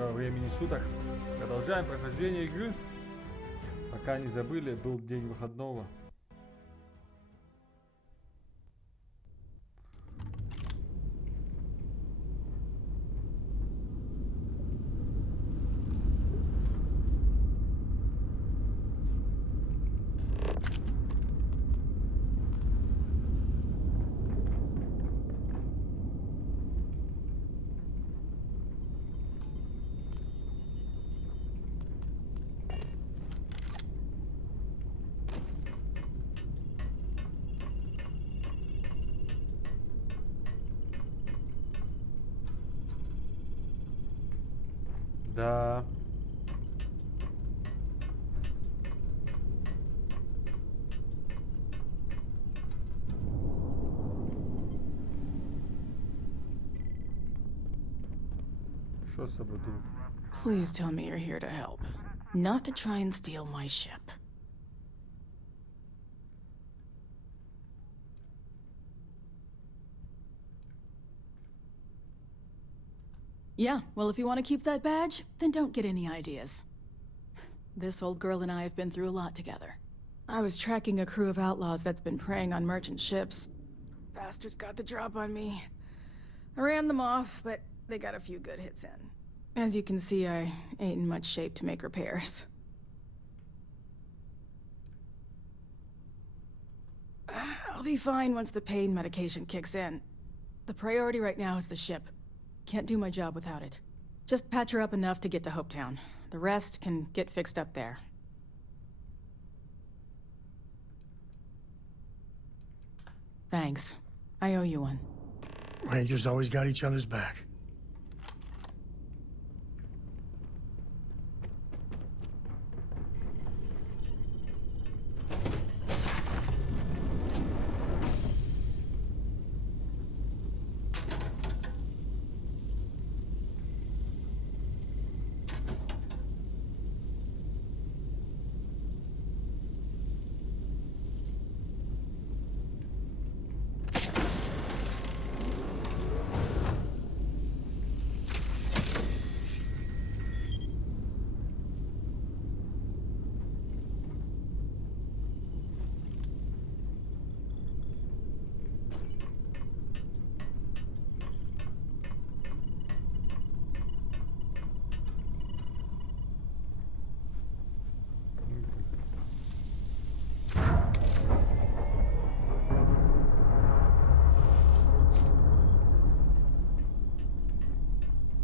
доброго времени суток. Продолжаем прохождение игры. Пока не забыли, был день выходного. Да. Что с собой думать? Please tell me you're here to help, not to try and steal my ship. Yeah, well, if you want to keep that badge, then don't get any ideas. This old girl and I have been through a lot together. I was tracking a crew of outlaws that's been preying on merchant ships. Bastards got the drop on me. I ran them off, but they got a few good hits in. As you can see, I ain't in much shape to make repairs. I'll be fine once the pain medication kicks in. The priority right now is the ship. Can't do my job without it. Just patch her up enough to get to Hopetown. The rest can get fixed up there. Thanks. I owe you one. Rangers always got each other's back.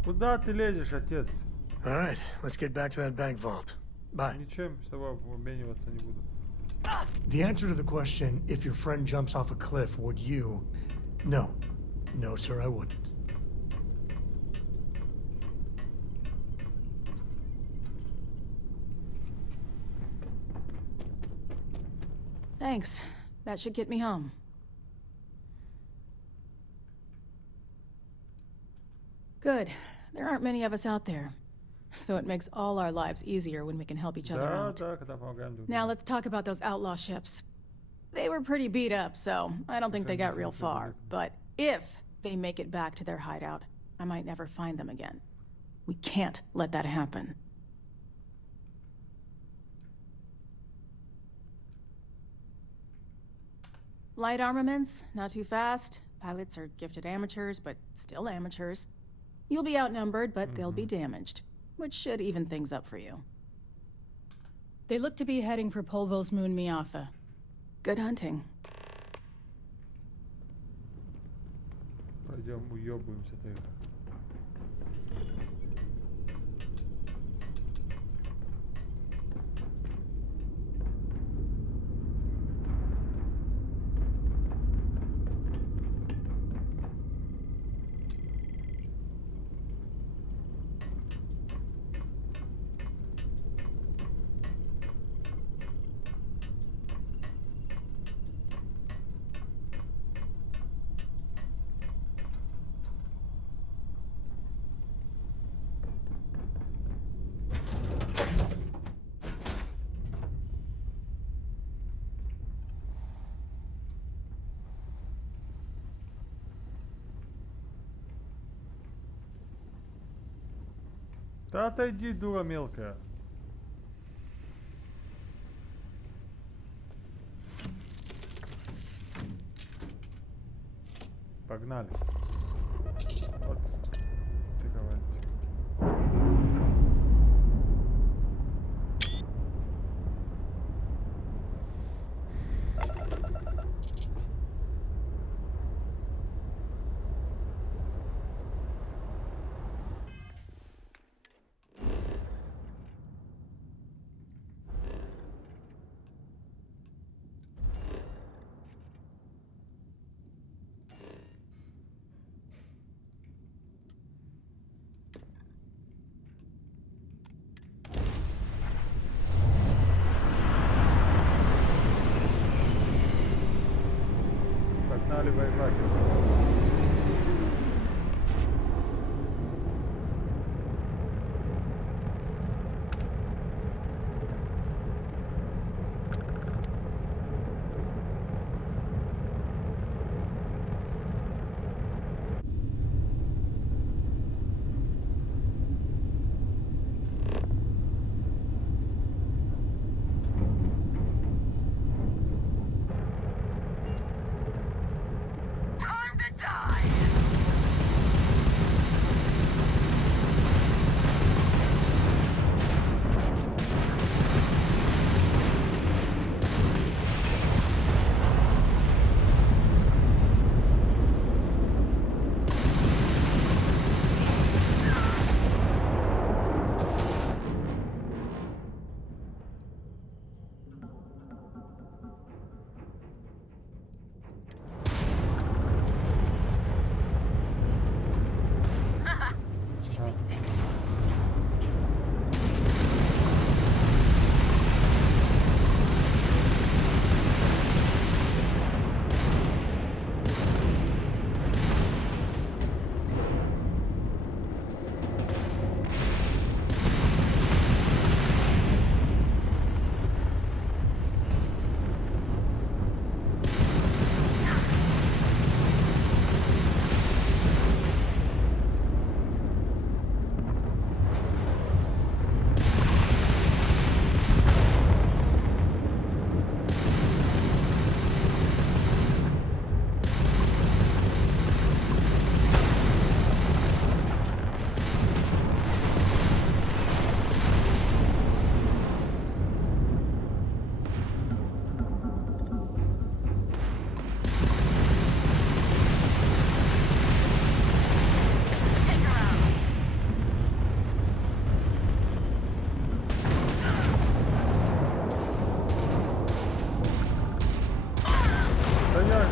Куда ты лезешь, отец? All right, let's get back to that bank vault. Bye. Ничем с тобой обмениваться не буду. The answer to the question, if your friend jumps off a cliff, would you? No. No, sir, I wouldn't. Thanks. That should get me home. Good. There aren't many of us out there. So it makes all our lives easier when we can help each other out. Now let's talk about those outlaw ships. They were pretty beat up, so I don't think they got real far. But if they make it back to their hideout, I might never find them again. We can't let that happen. Light armaments, not too fast. Pilots are gifted amateurs, but still amateurs. You'll be outnumbered, but they'll be damaged, which should even things up for you. They look to be heading for Polvo's moon Miatha. Good hunting. Пойдем уебываемся тогда. Да отойди, дура мелкая. Погнали. Вот стыковать. Погнали воевать.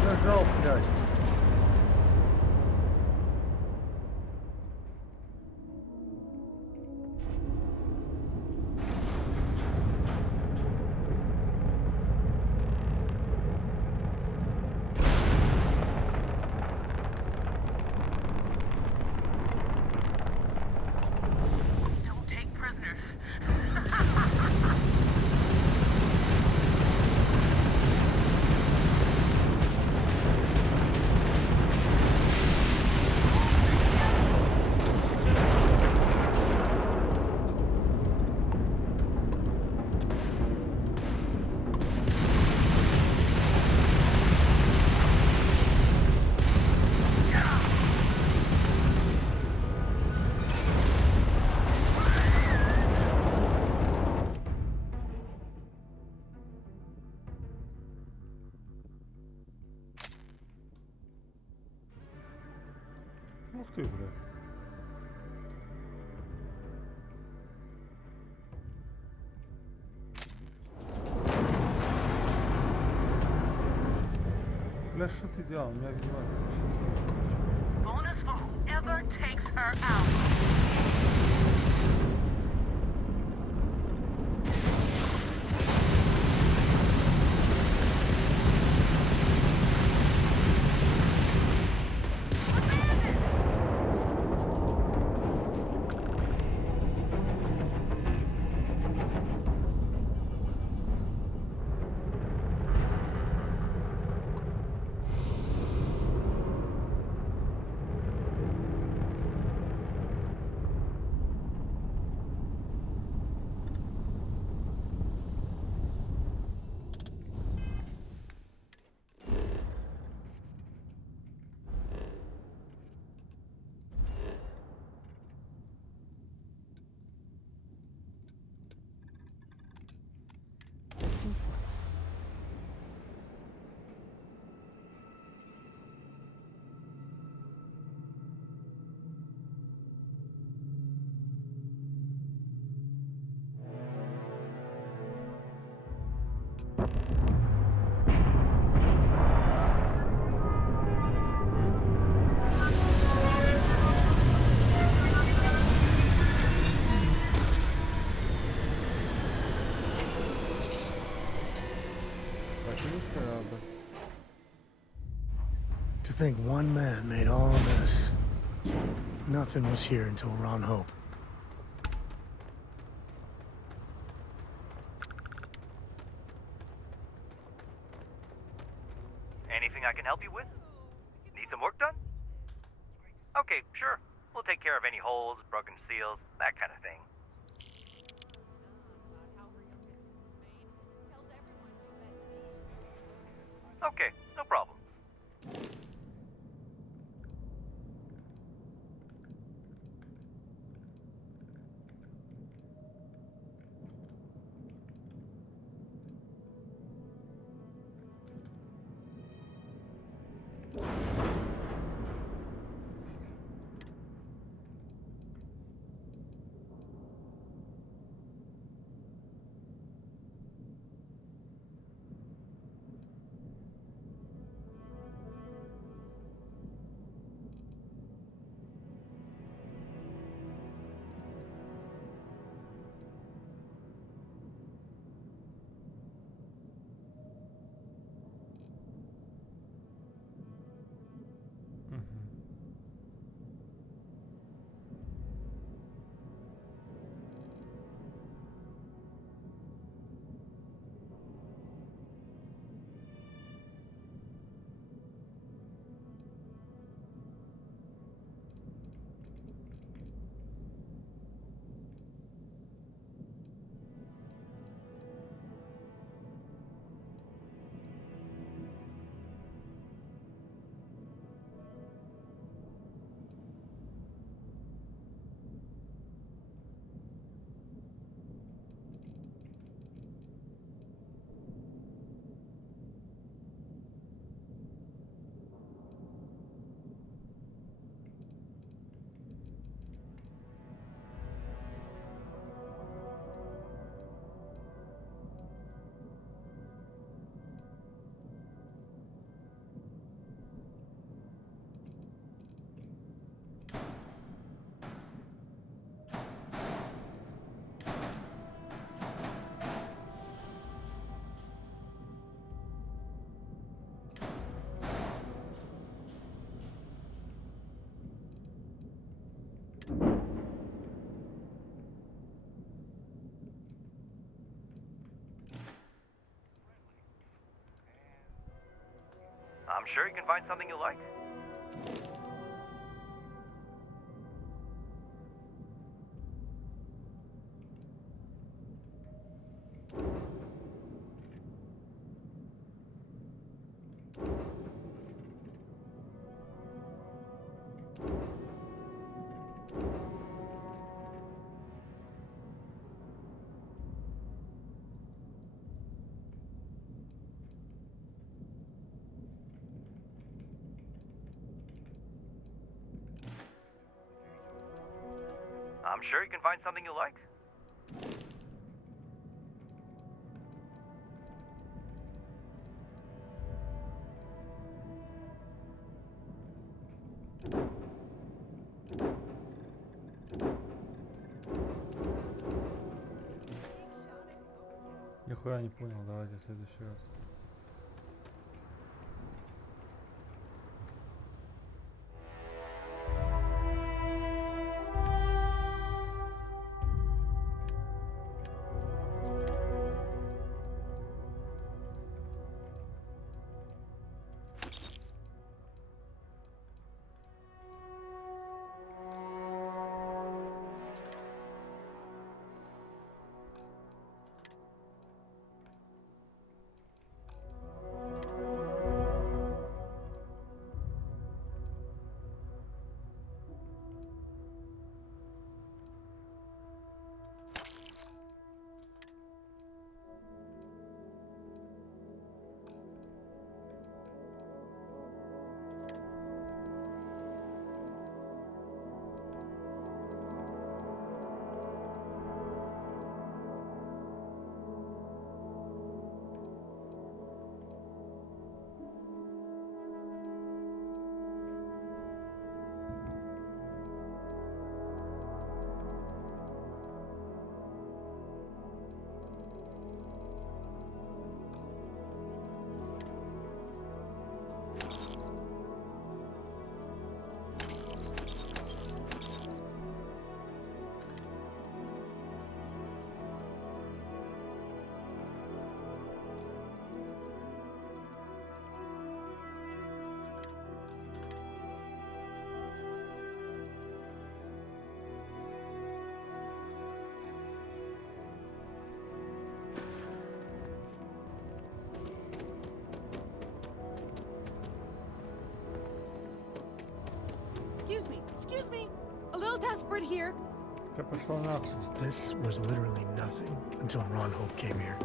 Нажал, блядь. Don't take prisoners. Ух ты, блядь. Бля, что ты делал? Меня видела. Bonus for whoever takes her out. To think one man made all of this. Nothing was here until Ron Hope. Anything I can help you with? Need some work done? Okay, sure. We'll take care of any holes, broken seals, that kind of thing. Okay, no problem. I'm sure you can find something you like. I'm sure you can find something you like. Нихуя не понял, давайте в следующий раз. all desperate here. Я пошла нахуй. This was literally nothing until Ron Hope came here.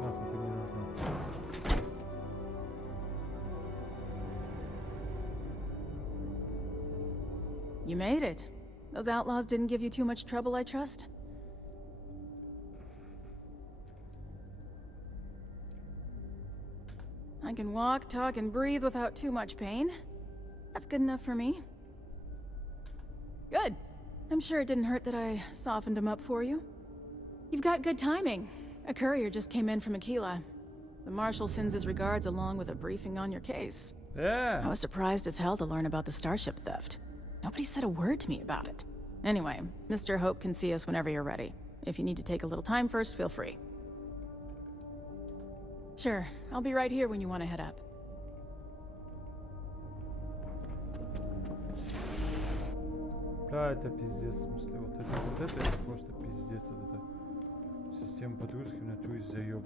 Нахуй ты мне нужна. You made it. Those outlaws didn't give you too much trouble, I trust? I can walk, talk, and breathe without too much pain. That's good enough for me. Good. I'm sure it didn't hurt that I softened him up for you. You've got good timing. A courier just came in from Aquila. The Marshal sends his regards along with a briefing on your case. I was surprised as hell to learn about the starship theft. Nobody said a word to me about it. Anyway, Mr. Hope can see us whenever you're ready. If you need to take a little time first, feel free. Sure, I'll be right here when you want to head up. Да, это пиздец, в смысле, вот это просто пиздец, вот эта система подгрузки на ту и заебывает.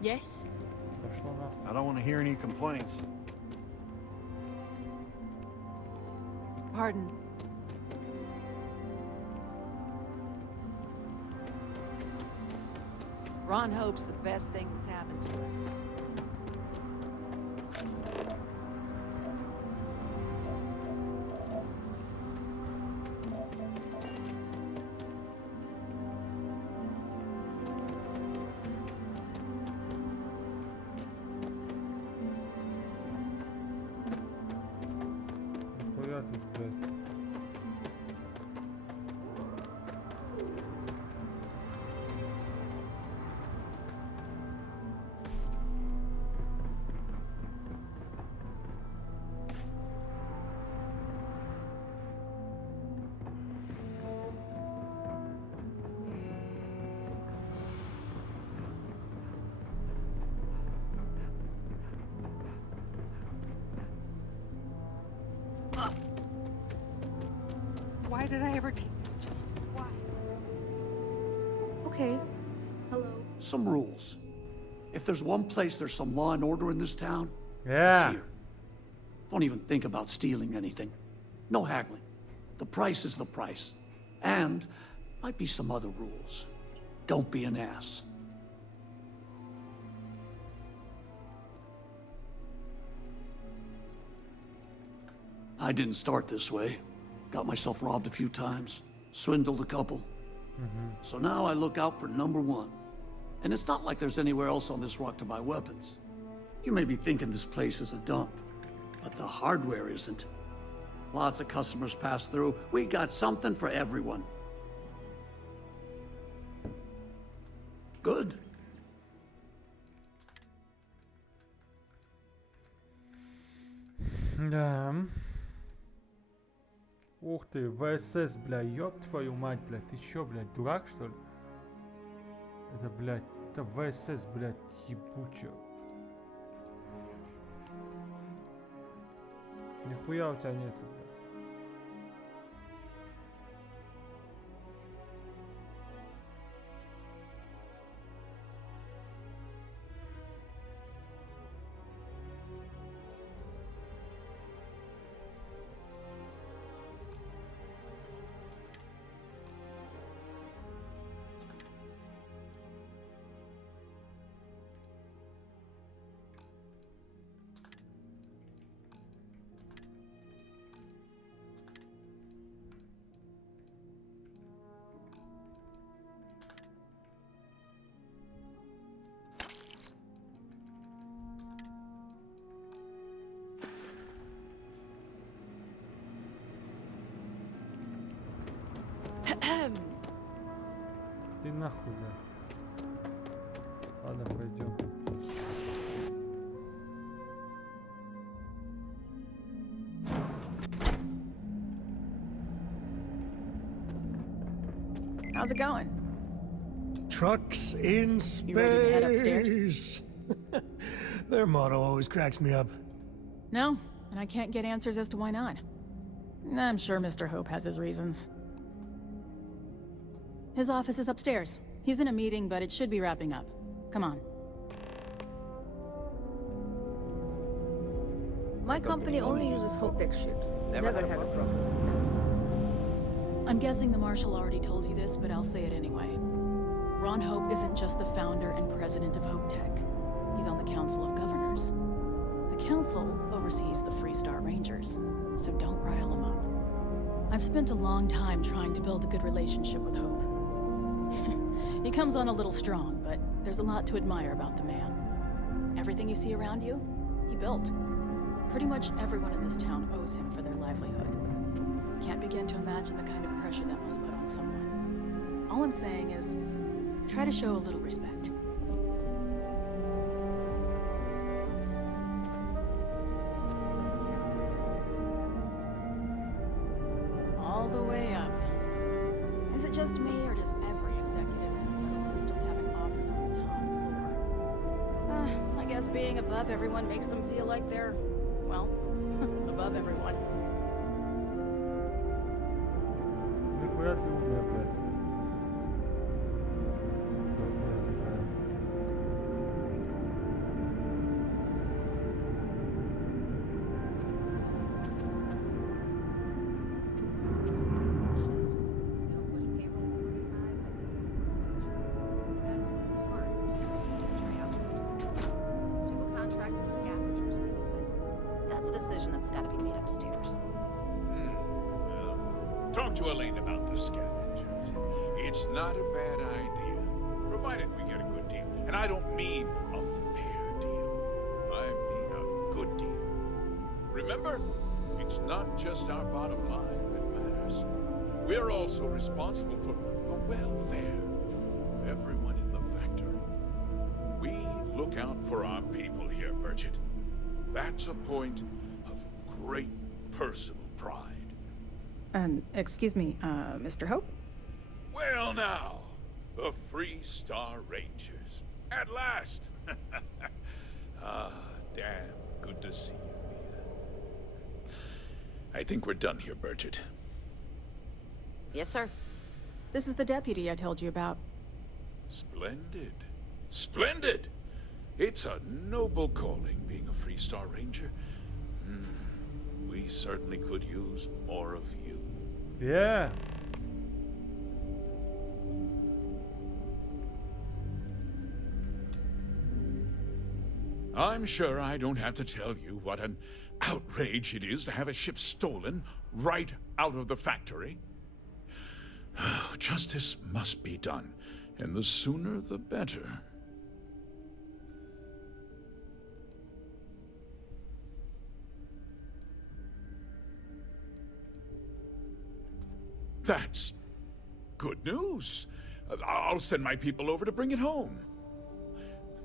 Yes? Пошла нахуй. I don't want to hear any complaints. Pardon. Ron Hope's the best thing that's happened to us. Нихуя тут, блядь. Why did I ever take this job? Why? Okay. Hello. Some rules. If there's one place there's some law and order in this town, Yeah. it's here. Don't even think about stealing anything. No haggling. The price is the price. And might be some other rules. Don't be an ass. I didn't start this way. Got myself robbed a few times, swindled a couple. So now I look out for number one. And it's not like there's anywhere else on this rock to buy weapons. You may be thinking this place is a dump, but the hardware isn't. Lots of customers pass through. We got something for everyone. Good. Да. Ух ты, ВСС, бля, ёб твою мать, блядь, ты чё, блядь, дурак, что ли? Это, блядь, это ВСС, блядь, ебучо. Нихуя у тебя нету, блядь. Ты нахуй, бля. Ладно, пойдем. How's it going? Trucks in space. You ready to head upstairs? Their motto always cracks me up. No, and I can't get answers as to why not. I'm sure Mr. Hope has his reasons. His office is upstairs. He's in a meeting, but it should be wrapping up. Come on. My company only uses Hope-Tech ships. Never had a problem. I'm guessing the Marshal already told you this, but I'll say it anyway. Ron Hope isn't just the founder and president of Hope Tech. He's on the Council of Governors. The Council oversees the Freestar Rangers, so don't rile him up. I've spent a long time trying to build a good relationship with Hope. He comes on a little strong, but there's a lot to admire about the man. Everything you see around you, he built. Pretty much everyone in this town owes him for their livelihood. Can't begin to imagine the kind of pressure that must put on someone. All I'm saying is, try to show a little respect. All the way up. Is it just me, or does every executive in the Settled Systems have an office on the top floor? I guess being above everyone makes them feel like they're, well, above everyone. Нихуя ты умная, блядь. Talk to Elaine about the scavengers. It's not a bad idea, provided we get a good deal. And I don't mean a fair deal. I mean a good deal. Remember, it's not just our bottom line that matters. We're also responsible for the welfare of everyone in the factory. We look out for our people here, Burchett. That's a point of great personal pride. Excuse me, Mr. Hope? Well now, the Freestar Rangers. At last! Damn good to see you, Mia. I think we're done here, Burchett. Yes, sir. This is the deputy I told you about. Splendid. Splendid! It's a noble calling, being a Freestar Ranger. We certainly could use more of you. Yeah. I'm sure I don't have to tell you what an outrage it is to have a ship stolen right out of the factory. Justice must be done, and the sooner the better. That's good news. I'll send my people over to bring it home.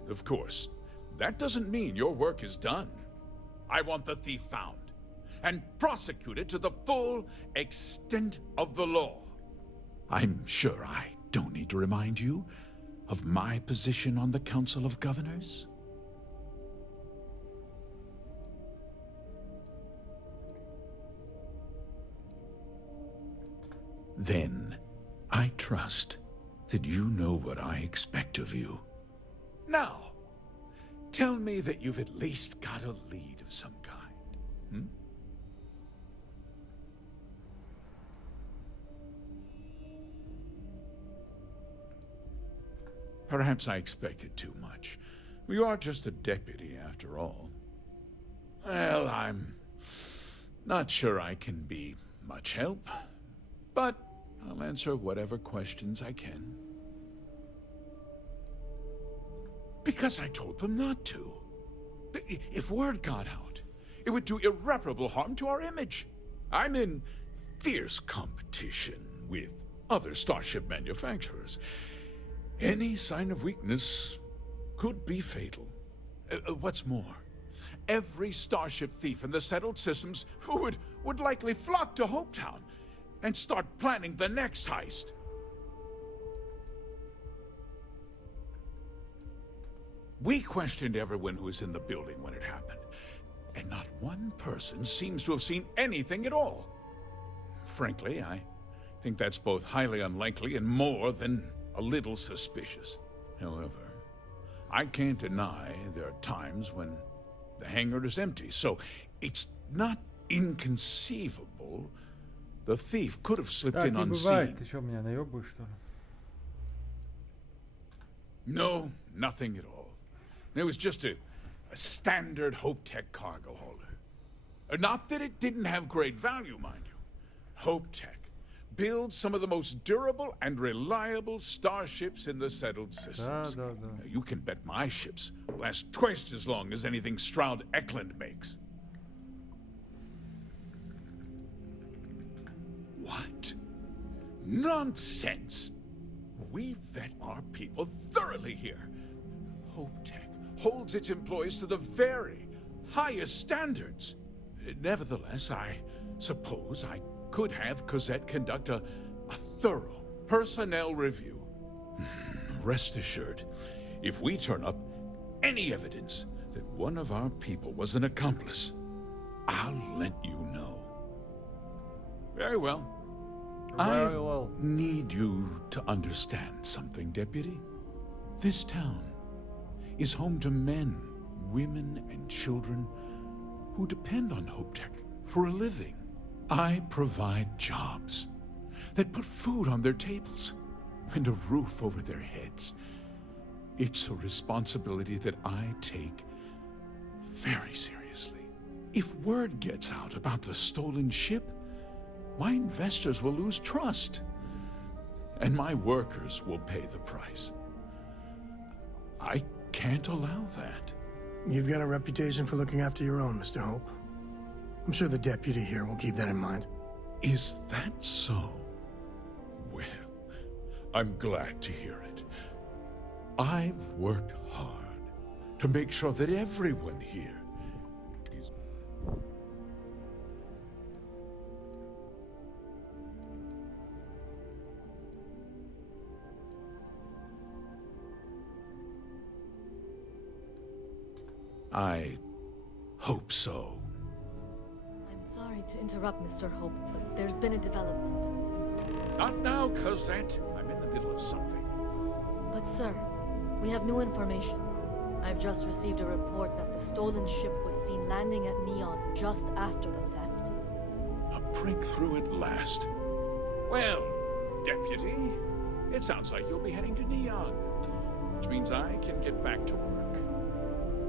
Of course, that doesn't mean your work is done. I want the thief found and prosecuted to the full extent of the law. I'm sure I don't need to remind you of my position on the Council of Governors. Then, I trust that you know what I expect of you. Now, tell me that you've at least got a lead of some kind, Perhaps I expected too much. You are just a deputy, after all. Well, I'm not sure I can be much help, but I'll answer whatever questions I can. Because I told them not to. If word got out, it would do irreparable harm to our image. I'm in fierce competition with other starship manufacturers. Any sign of weakness could be fatal. What's more, every starship thief in the Settled Systems would likely flock to Hopetown and start planning the next heist. We questioned everyone who was in the building when it happened, and not one person seems to have seen anything at all. Frankly, I think that's both highly unlikely and more than a little suspicious. However, I can't deny there are times when the hangar is empty, so It's not inconceivable. The thief could have slipped Так in и бывает. unseen. Ты что, меня наебываешь, что ли? No, nothing at all. It was just a standard Hope Tech cargo holder. Not that it didn't have great value, mind you. Hope Tech builds some of the most durable and reliable starships in the settled systems. Да. Now, you can bet my ships last twice as long as anything Stroud Eklund makes. What? Nonsense! We vet our people thoroughly here. Hope Tech holds its employees to the very highest standards. Nevertheless, I suppose I could have Cosette conduct a thorough personnel review. Rest assured, if we turn up any evidence that one of our people was an accomplice, I'll let you know. Very well. Very well. I need you to understand something, Deputy. This town is home to men, women, and children who depend on Hope Tech for a living. I provide jobs that put food on their tables and a roof over their heads. It's a responsibility that I take very seriously. If word gets out about the stolen ship, my investors will lose trust, and my workers will pay the price. I can't allow that. You've got a reputation for looking after your own, Mr. Hope. I'm sure the deputy here will keep that in mind. Is that so? Well, I'm glad to hear it. I've worked hard to make sure that everyone here is... I hope so. I'm sorry to interrupt, Mr. Hope, but there's been a development. Not now, Cosette. I'm in the middle of something. But sir, we have new information. I've just received a report that the stolen ship was seen landing at Neon just after the theft. A breakthrough at last. Well, Deputy, it sounds like you'll be heading to Neon, which means I can get back to work.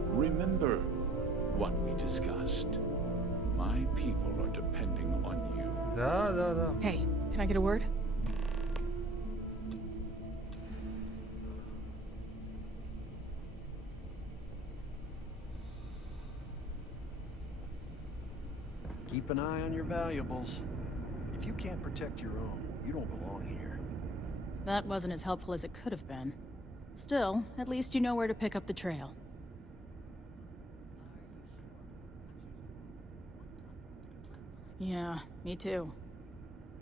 Remember what we discussed. My people are depending on you. Да. Hey, can I get a word? Keep an eye on your valuables. If you can't protect your own, you don't belong here. That wasn't as helpful as it could have been. Still, at least you know where to pick up the trail. Yeah, me too.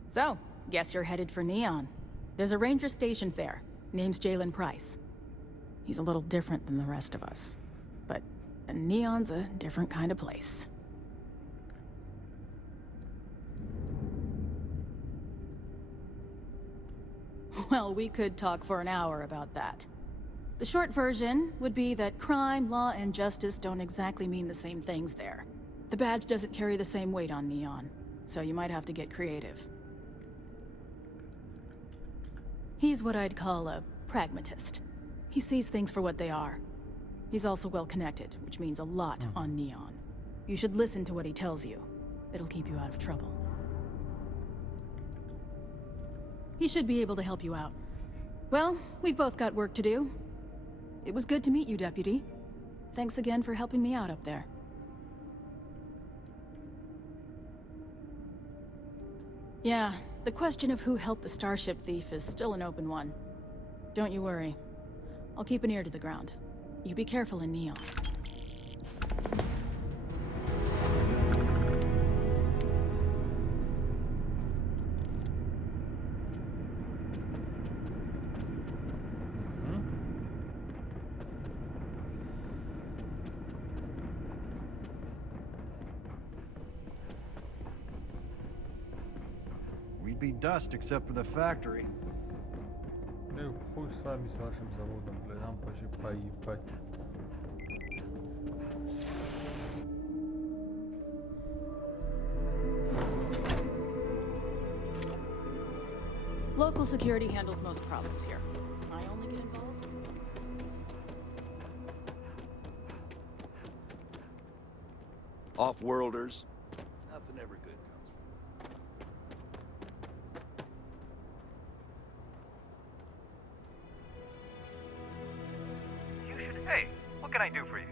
So, guess you're headed for Neon. There's a ranger stationed there. Name's Jalen Price. He's a little different than the rest of us. But Neon's a different kind of place. Well, we could talk for an hour about that. The short version would be that crime, law, and justice don't exactly mean the same things there. The badge doesn't carry the same weight on Neon, so you might have to get creative. He's what I'd call a pragmatist. He sees things for what they are. He's also well-connected, which means a lot on Neon. You should listen to what he tells you. It'll keep you out of trouble. He should be able to help you out. Well, we've both got work to do. It was good to meet you, Deputy. Thanks again for helping me out up there. Yeah, the question of who helped the Starship thief is still an open one. Don't you worry. I'll keep an ear to the ground. You be careful in Neon. We'd be dust except for the factory. Ну, хуй с вами, с вашим заводом, бля, нам пошли поебать. Local security handles most problems here. I only get involved. Off-worlders. Nothing ever good comes from You should. Hey, what can I do for you?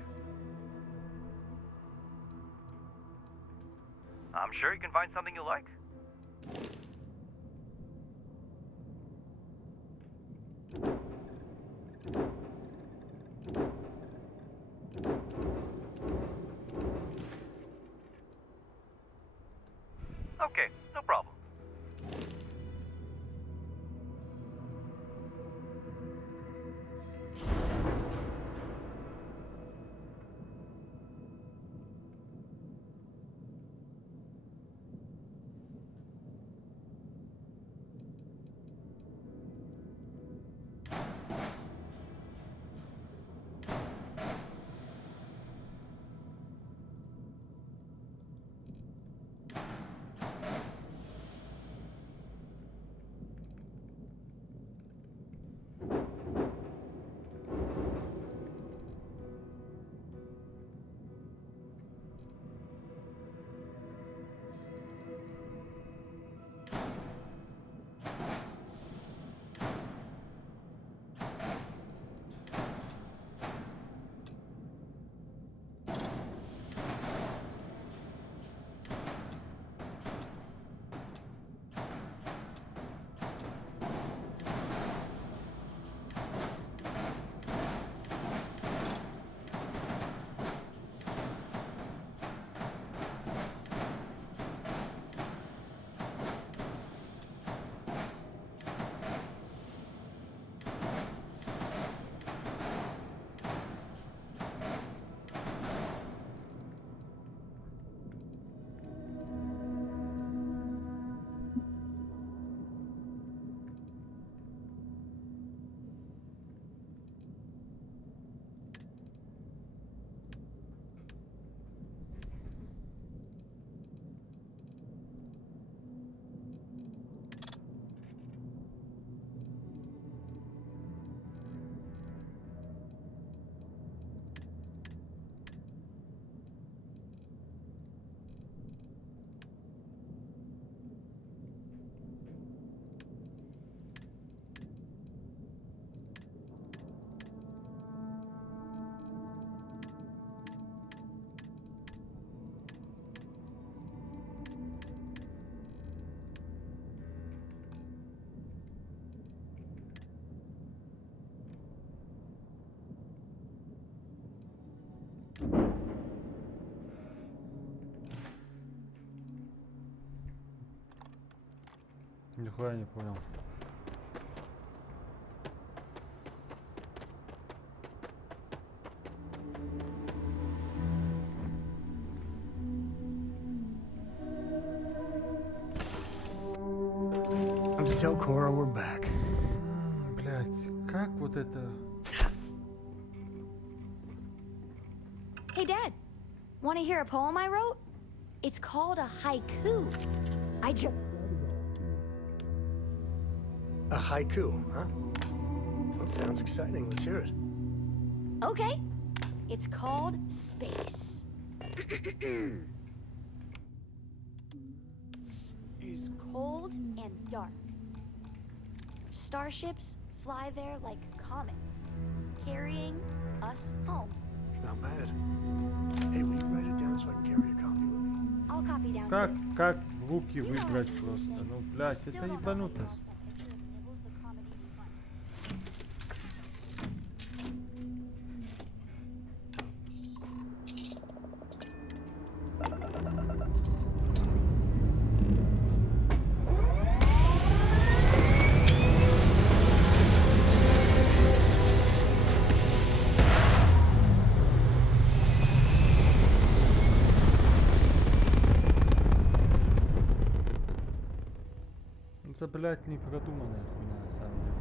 I'm sure you can find something you like. Okay, no problem. Нихуя не понял. I'm to tell Cora we're back. Блять, как вот это... Hey, Dad. Want to hear a poem I wrote? It's called a haiku. I just... A haiku, huh? That sounds exciting. Let's hear it. Okay. It's called Space. Is cold and dark. Starships fly there like comets, carrying us home. Not bad. Hey, will you write it down so I can carry a copy with me? I'll copy down Как в руки выбрать просто? Ну, блять, это ебанутость. Это, блядь, не продуманная хуйня, на самом деле.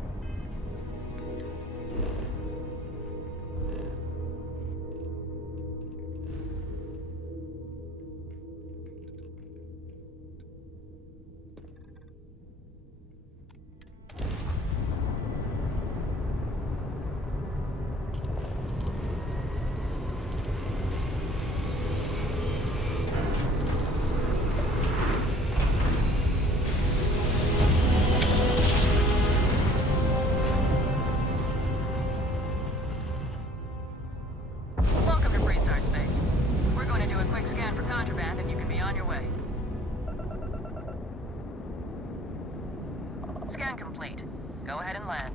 Go ahead and land.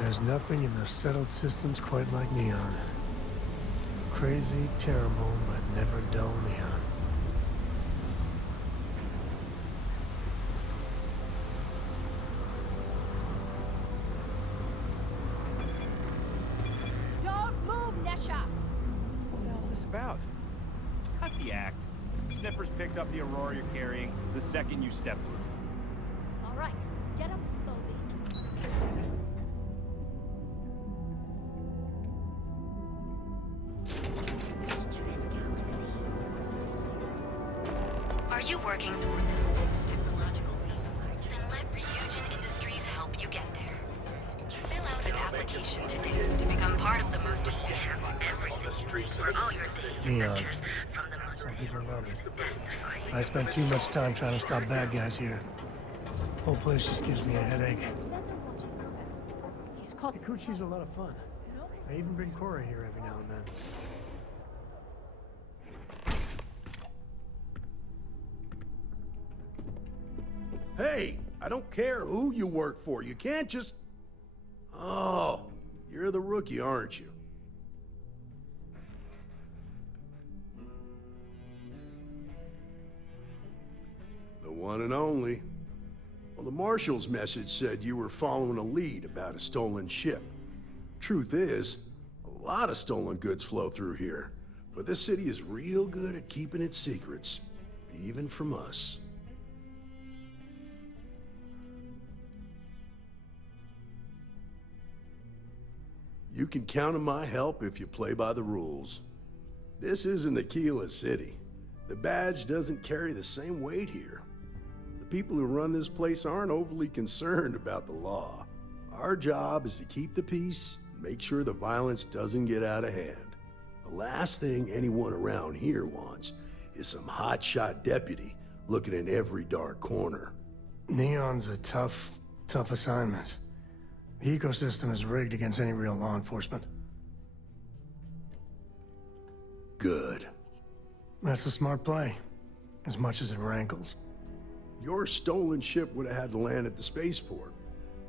There's nothing in the settled systems quite like neon. Crazy, terrible, but never dull neon. Don't move, Nesha! What the hell's this about? Cut the act. Sniffers picked up the Aurora you're carrying the second you step through. All right, get up slowly. Are you working toward the next technological leap? Then let Ryujin Industries help you get there. Fill out an application today to become part of the most advanced Neon. Some people love it. I spent too much time trying to stop bad guys here. Whole place just gives me a headache. Kikuchi's a lot of fun. I even bring Cora here every now and then. Hey, I don't care who you work for. You can't just... Oh, you're the rookie, aren't you? The one and only. Well, the Marshal's message said you were following a lead about a stolen ship. Truth is, a lot of stolen goods flow through here, but this city is real good at keeping its secrets, even from us. You can count on my help if you play by the rules. This isn't Aquila City. The badge doesn't carry the same weight here. The people who run this place aren't overly concerned about the law. Our job is to keep the peace, make sure the violence doesn't get out of hand. The last thing anyone around here wants is some hotshot deputy looking in every dark corner. Neon's a tough assignment. The ecosystem is rigged against any real law enforcement. Good. That's a smart play, as much as it rankles. Your stolen ship would have had to land at the spaceport.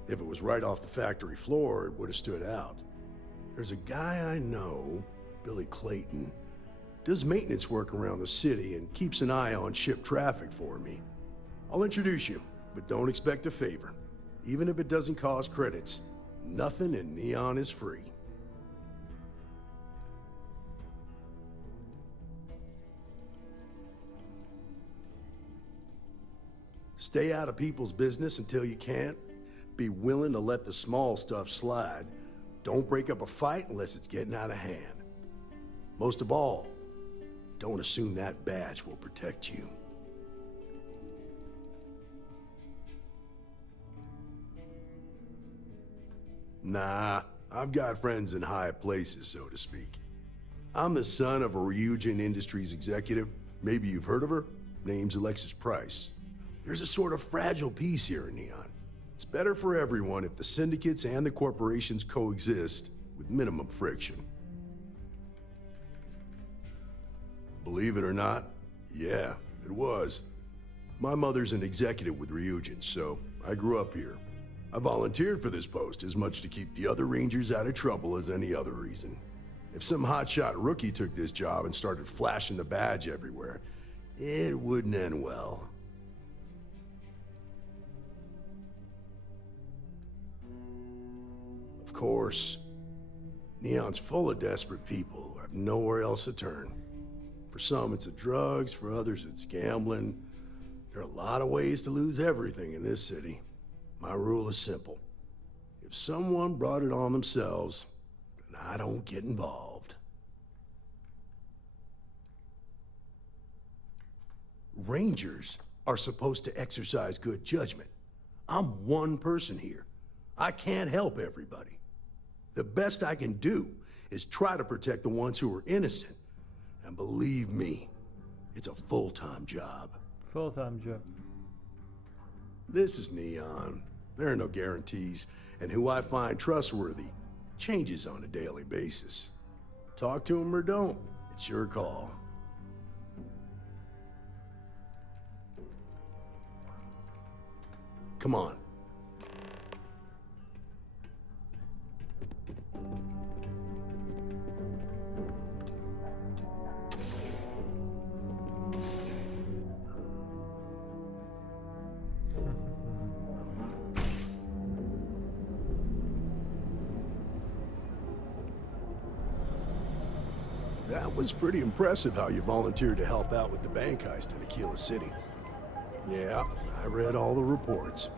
If it was right off the factory floor, it would have stood out. There's a guy I know, Billy Clayton, does maintenance work around the city and keeps an eye on ship traffic for me. I'll introduce you, but don't expect a favor. Even if it doesn't cost credits, nothing in Neon is free. Stay out of people's business until you can't. Be willing to let the small stuff slide. Don't break up a fight unless it's getting out of hand. Most of all, don't assume that badge will protect you. Nah, I've got friends in high places, so to speak. I'm the son of a Ryujin Industries executive. Maybe you've heard of her. Name's Alexis Price. There's a sort of fragile peace here in Neon. It's better for everyone if the syndicates and the corporations coexist with minimum friction. Believe it or not, yeah, it was. My mother's an executive with Ryujin, so I grew up here. I volunteered for this post as much to keep the other Rangers out of trouble as any other reason. If some hotshot rookie took this job and started flashing the badge everywhere, it wouldn't end well. course. Neon's full of desperate people who have nowhere else to turn. For some, it's the drugs. For others, it's gambling. There are a lot of ways to lose everything in this city. My rule is simple. If someone brought it on themselves, then I don't get involved. Rangers are supposed to exercise good judgment. I'm one person here. I can't help everybody. The best I can do is try to protect the ones who are innocent. And believe me, it's a full-time job. Full-time job. This is Neon. There are no guarantees, and who I find trustworthy changes on a daily basis. Talk to him or don't, it's your call. Come on. That was pretty impressive how you volunteered to help out with the bank heist in Aquila City. Yeah, I read all the reports.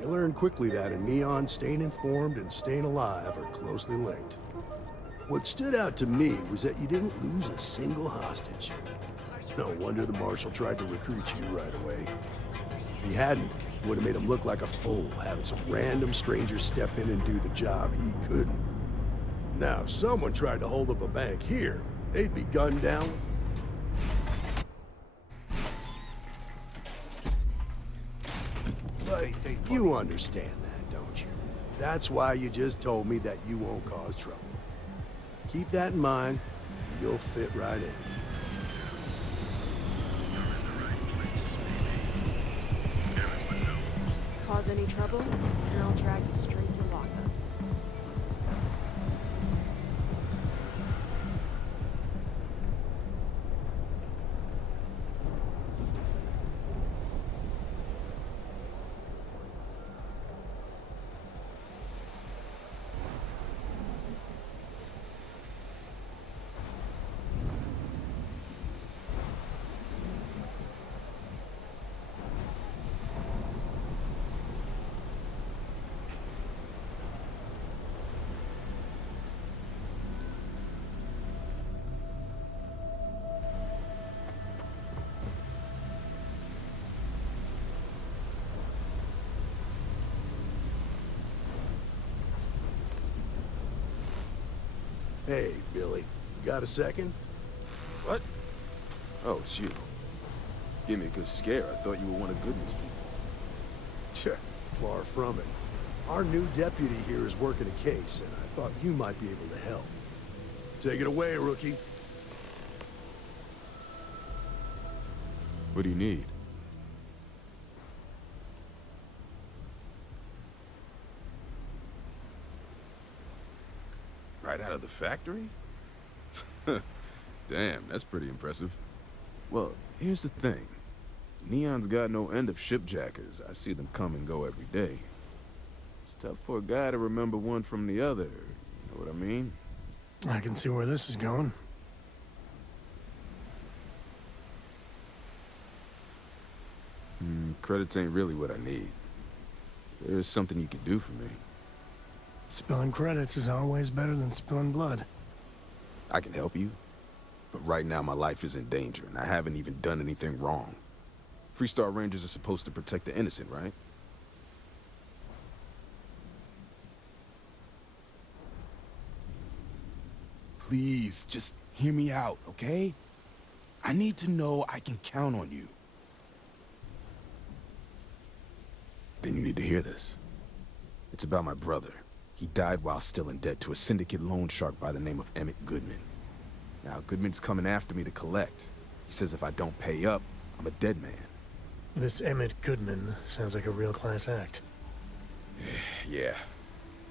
You learn quickly that in Neon, staying informed and staying alive are closely linked. What stood out to me was that you didn't lose a single hostage. No wonder the marshal tried to recruit you right away. If he hadn't, it would have made him look like a fool, having some random stranger step in and do the job he couldn't. Now, if someone tried to hold up a bank here, they'd be gunned down. But you understand that, don't you? That's why you just told me that you won't cause trouble. Keep that in mind, and you'll fit right in. Cause any trouble, and I'll drag you straight to lockup. Hey, Billy, got a second? What? Oh, it's you. Gave me a good scare. I thought you were one of Goodman's people. Sure, far from it. Our new deputy here is working a case, and I thought you might be able to help. Take it away, rookie. What do you need? Right out of the factory? Damn, that's pretty impressive. Well, here's the thing. Neon's got no end of shipjackers. I see them come and go every day. It's tough for a guy to remember one from the other. You know what I mean? I can see where this is going. Credits ain't really what I need. There's something you can do for me. Spilling credits is always better than spilling blood. I can help you, but right now my life is in danger, and I haven't even done anything wrong. Freestar Rangers are supposed to protect the innocent, right? Please, just hear me out, okay? I need to know I can count on you. Then you need to hear this. It's about my brother. He died while still in debt to a syndicate loan shark by the name of Emmett Goodman. Now, Goodman's coming after me to collect. He says if I don't pay up, I'm a dead man. This Emmett Goodman sounds like a real class act. Yeah,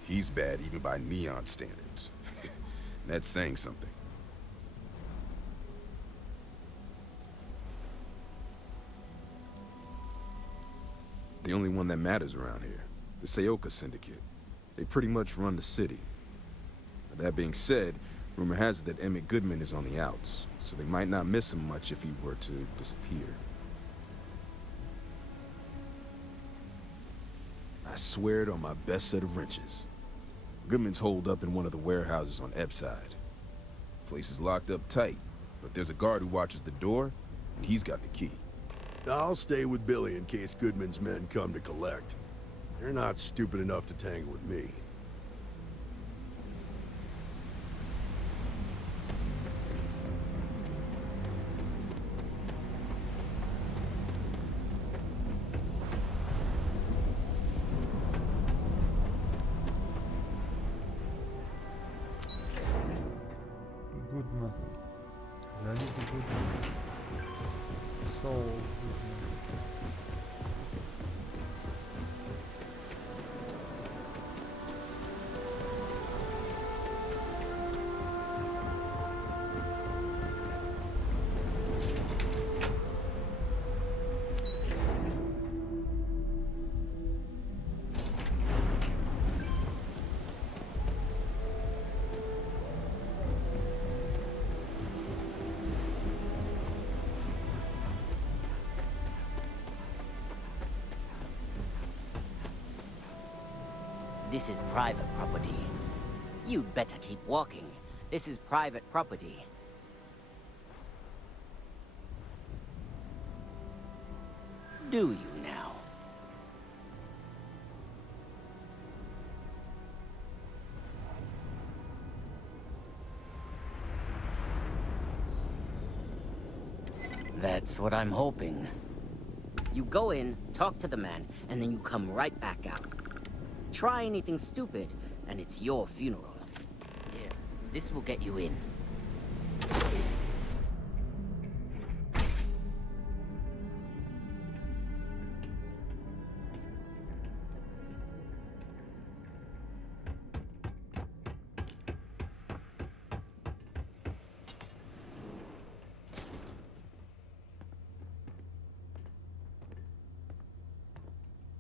he's bad even by Neon standards. That's saying something. The only one that matters around here, the Seoka Syndicate. They pretty much run the city. That being said, rumor has it that Emmett Goodman is on the outs, so they might not miss him much if he were to disappear. I swear it on my best set of wrenches. Goodman's holed up in one of the warehouses on Epside. Place is locked up tight, but there's a guard who watches the door, and he's got the key. I'll stay with Billy in case Goodman's men come to collect. They're not stupid enough to tangle with me. Goodman. Зовите Goodman. Soul Goodman. This is private property. You'd better keep walking. This is private property. Do you now? That's what I'm hoping. You go in, talk to the man, and then you come right back out. Try anything stupid, and it's your funeral. Here, this will get you in.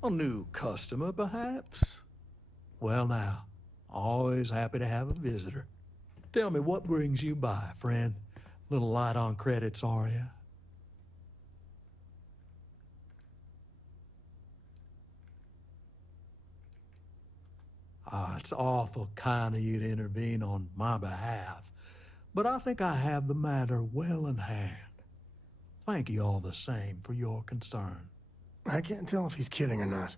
A new customer, perhaps? Well now, always happy to have a visitor. Tell me, what brings you by, friend? Little light on credits, are you? It's awful kind of you to intervene on my behalf, but I think I have the matter well in hand. Thank you all the same for your concern. I can't tell if he's kidding or not.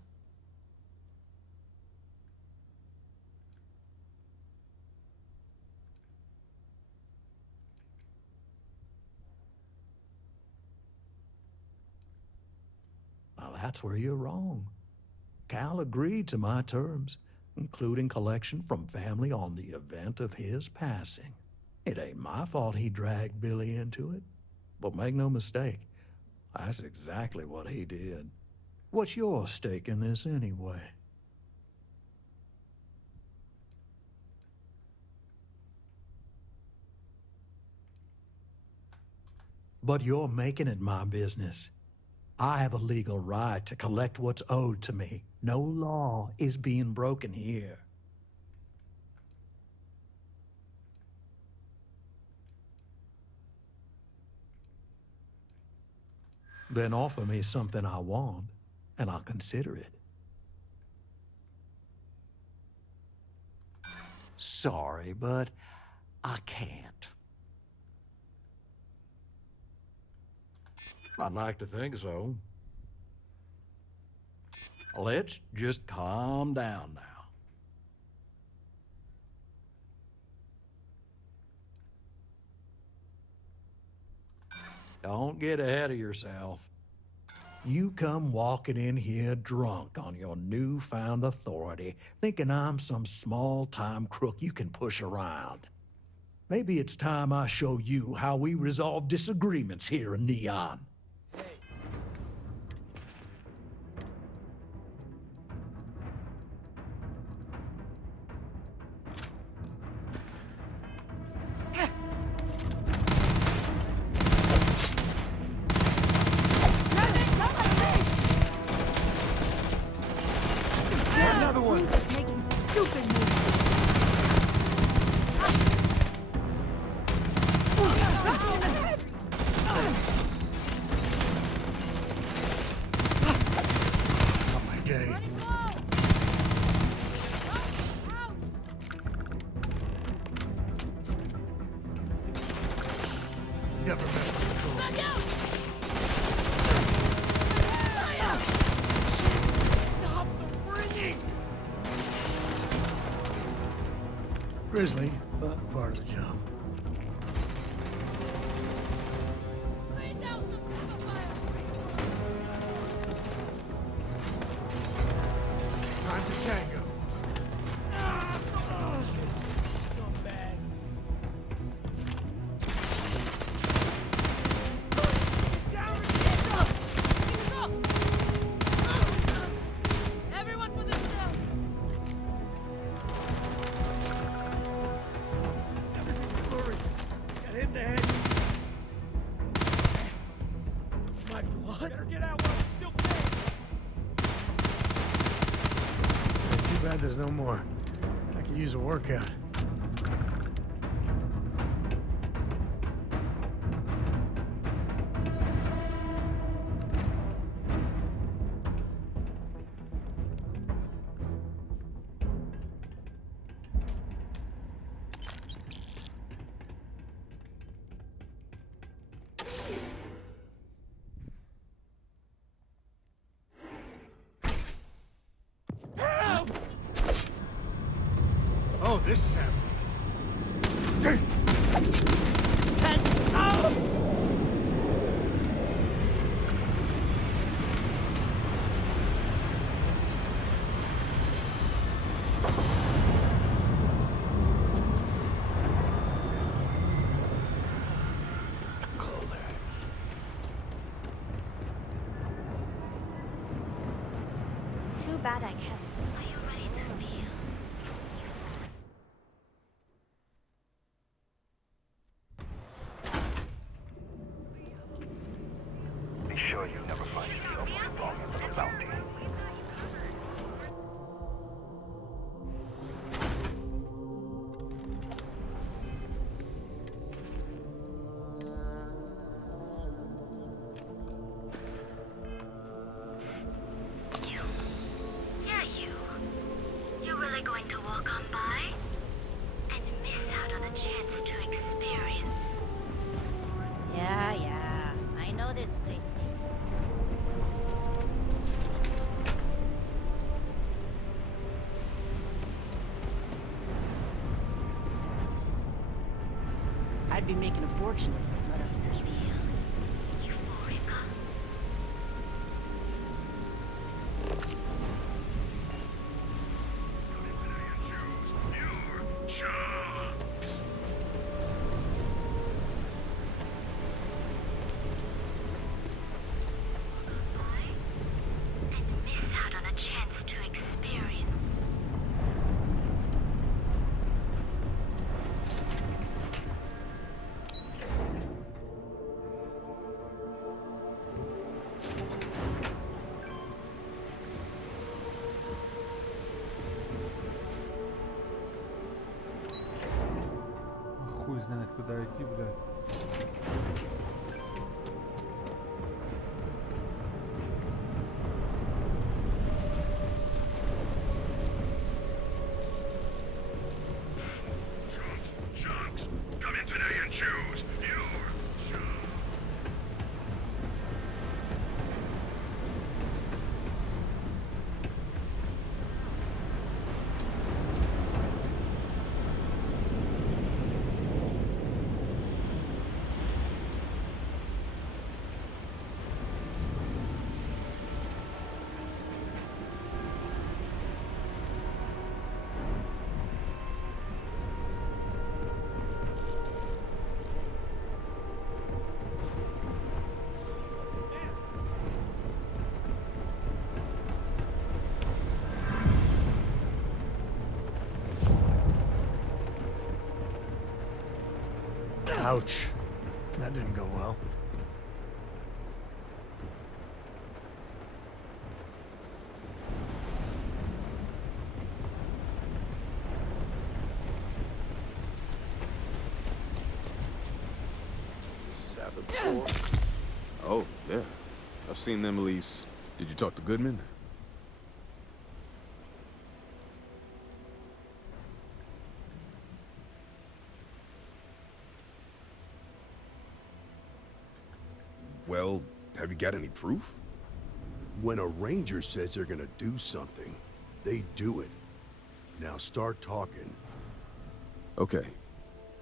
Now that's where you're wrong. Cal agreed to my terms, including collection from family on the event of his passing. It ain't my fault he dragged Billy into it, but make no mistake, that's exactly what he did. What's your stake in this anyway? But you're making it my business. I have a legal right to collect what's owed to me. No law is being broken here. Then offer me something I want, and I'll consider it. Sorry, but I can't. I'd like to think so. Let's just calm down now. Don't get ahead of yourself. You come walking in here drunk on your newfound authority, thinking I'm some small-time crook you can push around. Maybe it's time I show you how we resolve disagreements here in Neon. Another one. Making stupid Grisly, but part of the job. Time to tango. Everyone for themselves! Everything's blurry. Got hit in the head. My blood? Better get out while it's still paying. Too bad there's no more. I could use a workout. Oh, this is happening. Too bad I can't. Are you ready to be? Be sure you never find yourself on the wrong end of a bounty. Yeah, you. You're really going to walk on by and miss out on a chance to experience. Yeah. I know this place. I'd be making a fortune if they let us fish. Miss out on a chance to experience. Хуй знает, куда идти, блядь. Come in today and choose your Ouch. That didn't go well. This has happened before. Oh, yeah. I've seen them release. Did you talk to Goodman? Well, have you got any proof? When a ranger says they're gonna do something, they do it. Now start talking. Okay,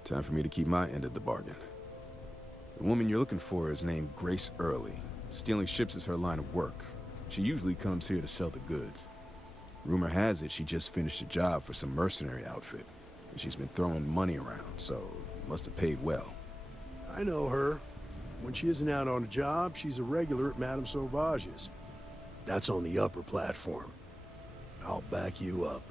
time for me to keep my end of the bargain. The woman you're looking for is named Grace Early. Stealing ships is her line of work. She usually comes here to sell the goods. Rumor has it she just finished a job for some mercenary outfit, and she's been throwing money around, so must have paid well. I know her. When she isn't out on a job, she's a regular at Madame Sauvage's. That's on the upper platform. I'll back you up.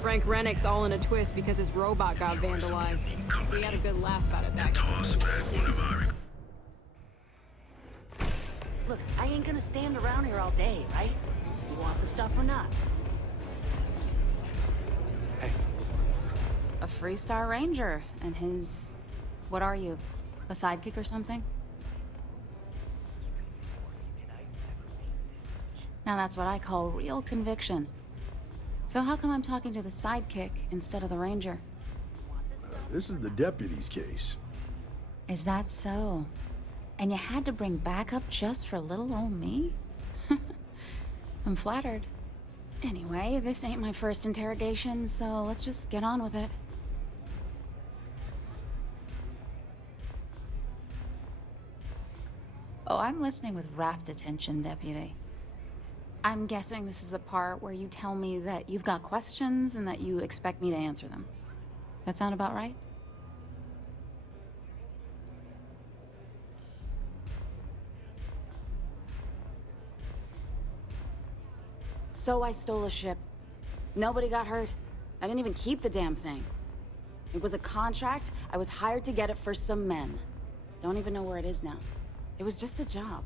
Frank Rennick's all in a twist because his robot got vandalized. We had a good laugh about it back in the school. Look, I ain't gonna stand around here all day, right? You want the stuff or not? A Freestar Ranger and his... What are you? A sidekick or something? Now that's what I call real conviction. So how come I'm talking to the sidekick instead of the ranger? This is the deputy's case. Is that so? And you had to bring backup just for little old me? I'm flattered. Anyway, this ain't my first interrogation, so let's just get on with it. Oh, I'm listening with rapt attention, Deputy. I'm guessing this is the part where you tell me that you've got questions and that you expect me to answer them. That sound about right? So I stole a ship. Nobody got hurt. I didn't even keep the damn thing. It was a contract. I was hired to get it for some men. Don't even know where it is now. It was just a job.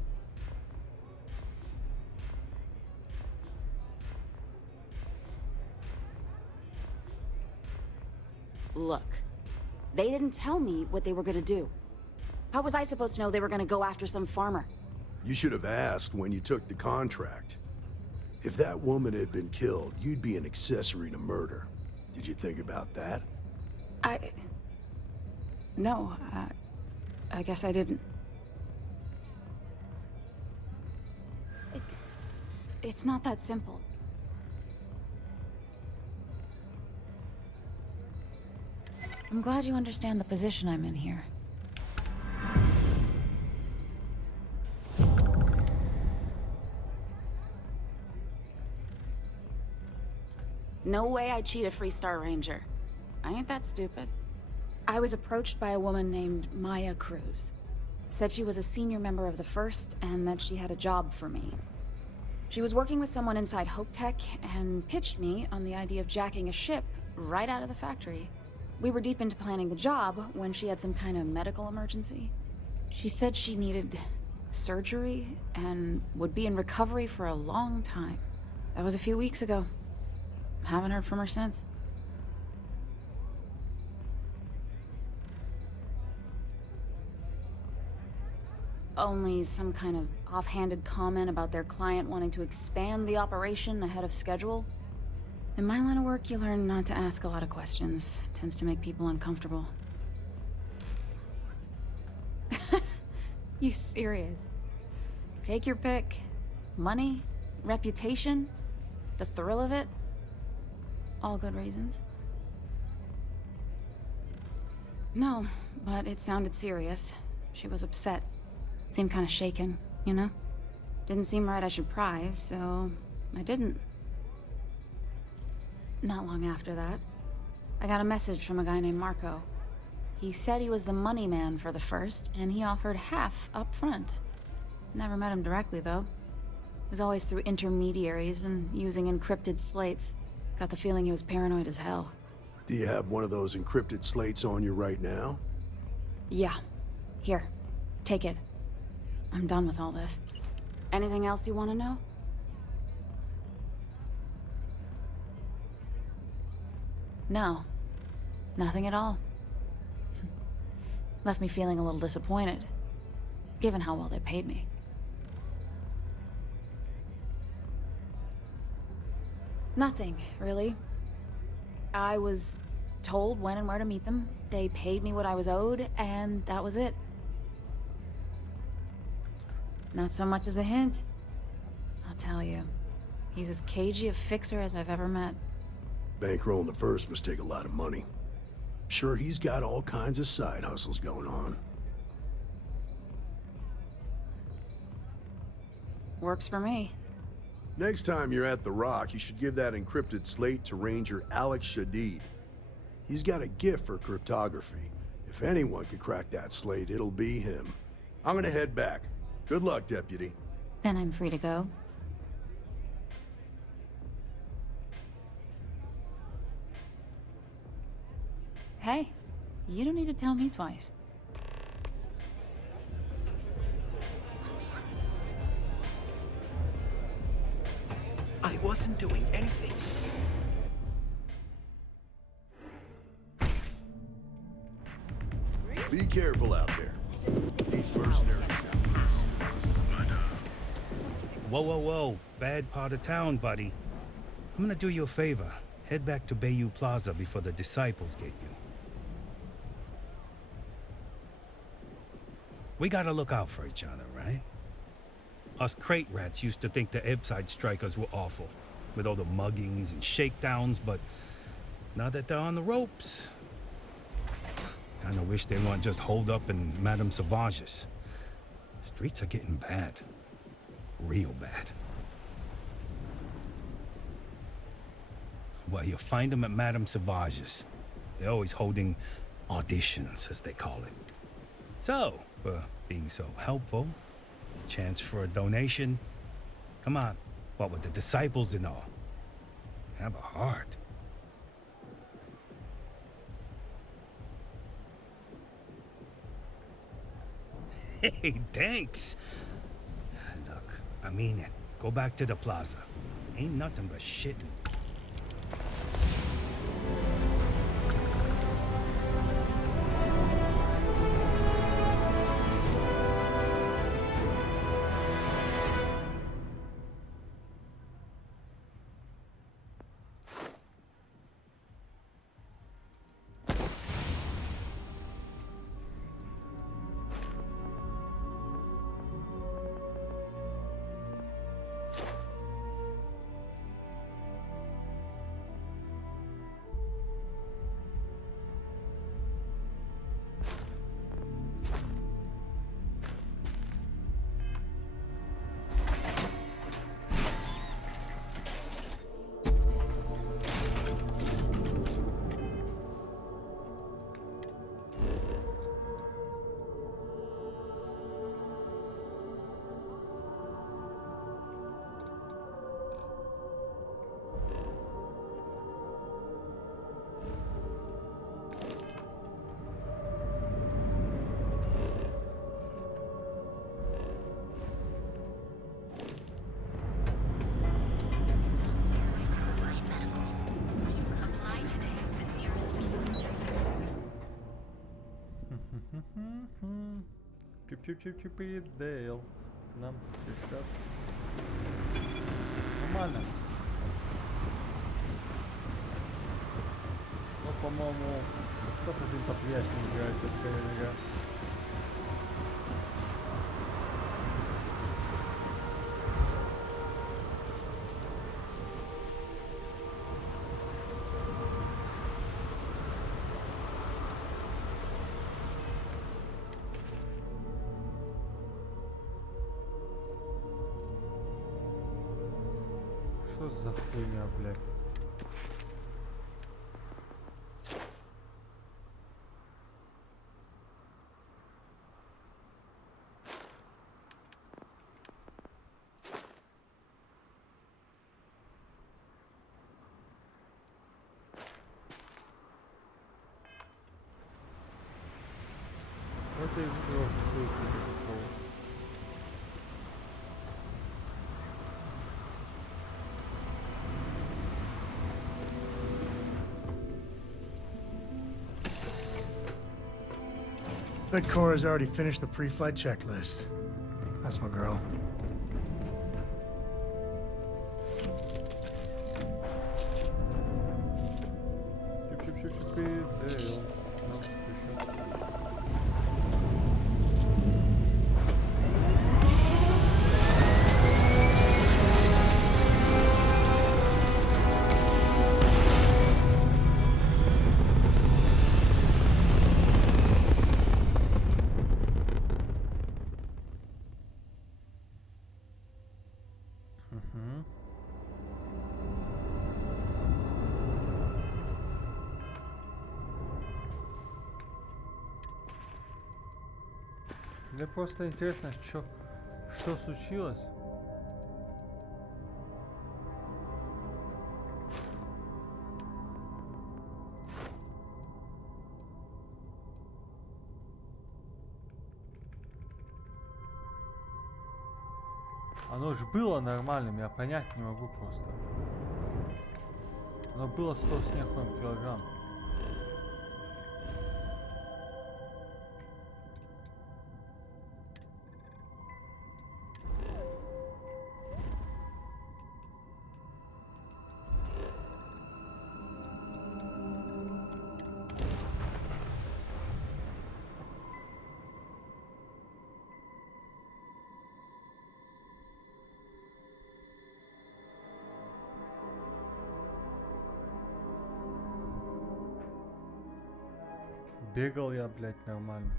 Look, they didn't tell me what they were gonna do. How was I supposed to know they were gonna go after some farmer? You should have asked when you took the contract. If that woman had been killed, you'd be an accessory to murder. Did you think about that? No, I guess I didn't. It's not that simple. I'm glad you understand the position I'm in here. No way I'd cheat a Freestar Ranger. I ain't that stupid. I was approached by a woman named Maya Cruz. Said she was a senior member of the First and that she had a job for me. She was working with someone inside Hope Tech and pitched me on the idea of jacking a ship right out of the factory. We were deep into planning the job when she had some kind of medical emergency. She said she needed surgery and would be in recovery for a long time. That was a few weeks ago. Haven't heard from her since. Only some kind of offhanded comment about their client wanting to expand the operation ahead of schedule. In my line of work, you learn not to ask a lot of questions. Tends to make people uncomfortable. You serious? Take your pick. Money, reputation, the thrill of it. All good reasons. No, but it sounded serious. She was upset. Seemed kind of shaken, you know? Didn't seem right I should pry, so I didn't. Not long after that, I got a message from a guy named Marco. He said he was the money man for the First, and he offered half up front. Never met him directly, though. It was always through intermediaries and using encrypted slates. Got the feeling he was paranoid as hell. Do you have one of those encrypted slates on you right now? Yeah. Here. Take it. I'm done with all this. Anything else you want to know? No. Nothing at all. Left me feeling a little disappointed, given how well they paid me. Nothing, really. I was told when and where to meet them. They paid me what I was owed, and that was it. Not so much as a hint. I'll tell you, he's as cagey a fixer as I've ever met. Bankrolling the first must take a lot of money. Sure, he's got all kinds of side hustles going on. Works for me. Next time you're at The Rock, you should give that encrypted slate to Ranger Alex Shadid. He's got a gift for cryptography. If anyone could crack that slate, it'll be him. I'm gonna head back. Good luck, Deputy. Then I'm free to go. Hey, you don't need to tell me twice. I wasn't doing anything. Be careful out there. These mercenaries. Whoa, whoa, whoa. Bad part of town, buddy. I'm gonna do you a favor. Head back to Bayou Plaza before the disciples get you. We gotta look out for each other, right? Us crate rats used to think the Ebbside strikers were awful, with all the muggings and shakedowns, but now that they're on the ropes, kinda wish they weren't just holed up in Madame Sauvage's. Streets are getting bad. Real bad. Well, you'll find them at Madame Sauvage's. They're always holding auditions, as they call it. So, for being so helpful, chance for a donation. Come on, what with the disciples and all. Have a heart. Hey, thanks. Look, I mean it. Go back to the plaza. Ain't nothing but shit. Чип-чип-чип-чип и Дейл. Нам спешат. Нормально. Ну, по-моему, кто совсем поприятнее играется в игра. Что за хуйня, блядь? Вот и тоже стоит такого. That Cora's already finished the pre-flight checklist. That's my girl. Чип-чип-чип-чип. Starfield. Ну, еще. Мне просто интересно, что случилось. Оно же было нормальным, я понять не могу просто. Оно было 100 с нехуем килограмм. Бегал я, блядь, нормально.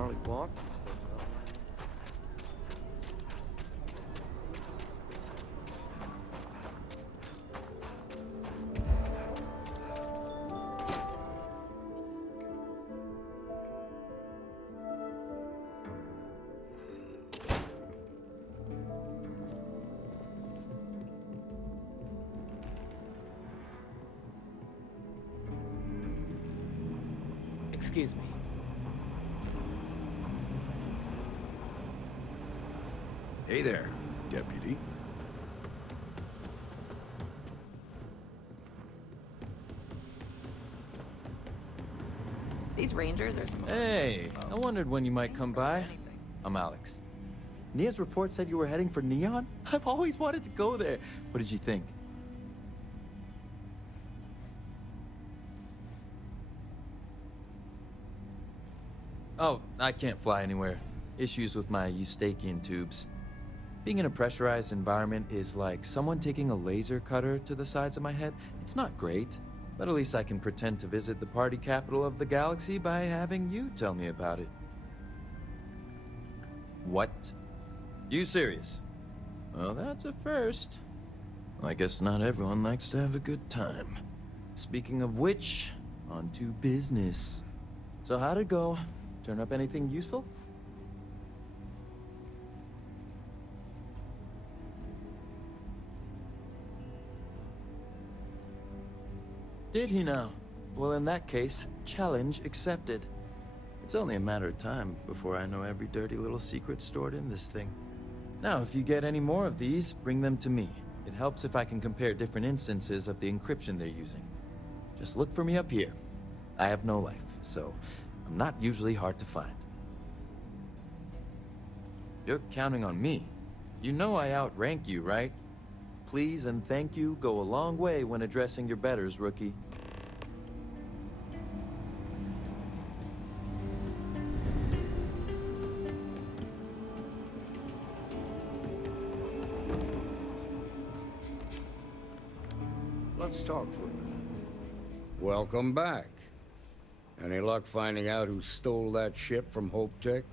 Harley walked. Excuse me. Hey there, deputy. These rangers are smart. Hey, I wondered when you might come by. I'm Alex. Nia's report said you were heading for Neon? I've always wanted to go there. What did you think? Oh, I can't fly anywhere. Issues with my Eustachian tubes. Being in a pressurized environment is like someone taking a laser cutter to the sides of my head. It's not great, but at least I can pretend to visit the party capital of the galaxy by having you tell me about it. What? You serious? Well, that's a first. I guess not everyone likes to have a good time. Speaking of which, on to business. So how'd it go? Turn up anything useful? Did he now? Well, in that case, challenge accepted. It's only a matter of time before I know every dirty little secret stored in this thing. Now, if you get any more of these, bring them to me. It helps if I can compare different instances of the encryption they're using. Just look for me up here. I have no life, so I'm not usually hard to find. You're counting on me. You know I outrank you, right? Please and thank you go a long way when addressing your betters, rookie. let's talk for a minute. Welcome back. Any luck finding out who stole that ship from Hope Tech?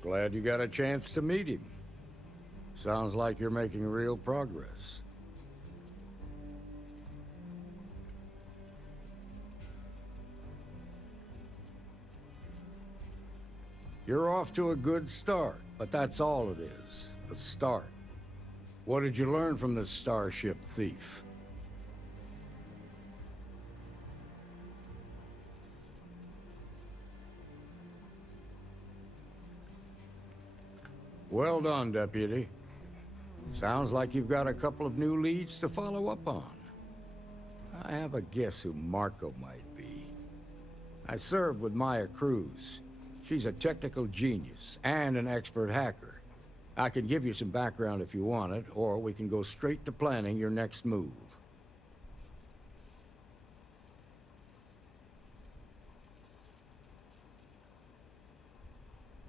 Glad you got a chance to meet him. Sounds like you're making real progress. You're off to a good start, but that's all it is, a start. What did you learn from this starship thief? Well done, Deputy. Sounds like you've got a couple of new leads to follow up on. I have a guess who Marco might be. I served with Maya Cruz. She's a technical genius and an expert hacker. I can give you some background if you want it, or we can go straight to planning your next move.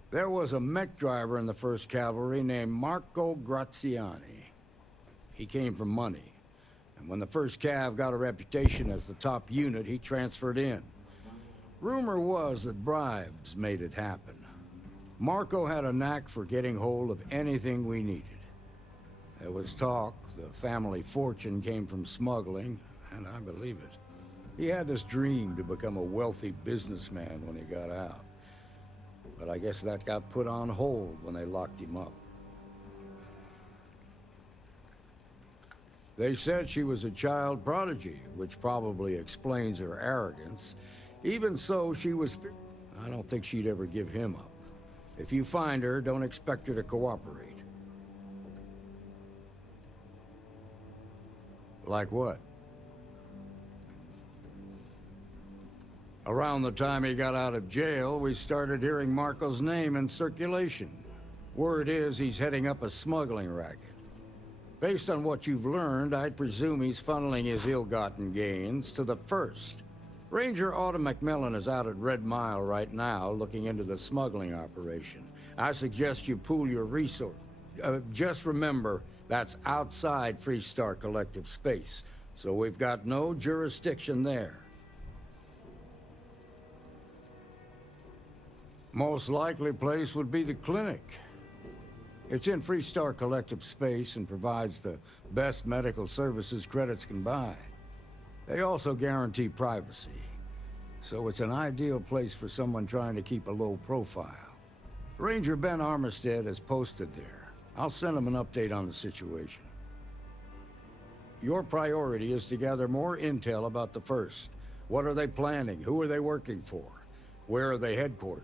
There was a mech driver in the 1st Cavalry named Marco Graziani. He came from money, and when the 1st Cav got a reputation as the top unit, he transferred in. Rumor was that bribes made it happen. Marco had a knack for getting hold of anything we needed. There was talk the family fortune came from smuggling, and I believe it. He had this dream to become a wealthy businessman when he got out. But I guess that got put on hold when they locked him up. They said she was a child prodigy, which probably explains her arrogance. Even so, she was... I don't think she'd ever give him up. If you find her, don't expect her to cooperate. Like what? Around the time he got out of jail, we started hearing Marco's name in circulation. Word is he's heading up a smuggling racket. Based on what you've learned, I'd presume he's funneling his ill-gotten gains to the 1st. Ranger Autumn McMillan is out at Red Mile right now, looking into the smuggling operation. I suggest you pool your resources. Just remember, that's outside Freestar Collective space, so we've got no jurisdiction there. Most likely place would be the clinic. It's in Freestar Collective space and provides the best medical services credits can buy. They also guarantee privacy, so it's an ideal place for someone trying to keep a low profile. Ranger Ben Armistead is posted there. I'll send him an update on the situation. Your priority is to gather more intel about the 1st. What are they planning? Who are they working for? Where are they headquartered?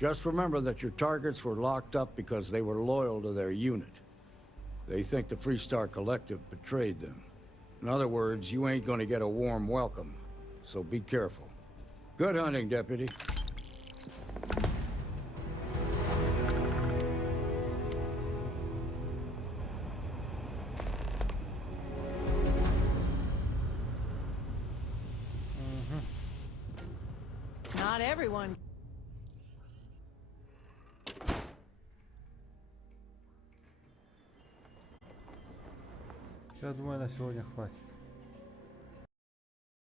Just remember that your targets were locked up because they were loyal to their unit. They think the Freestar Collective betrayed them. In other words, you ain't gonna get a warm welcome, so be careful. Good hunting, Deputy. Not everyone. Я думаю, на сегодня хватит.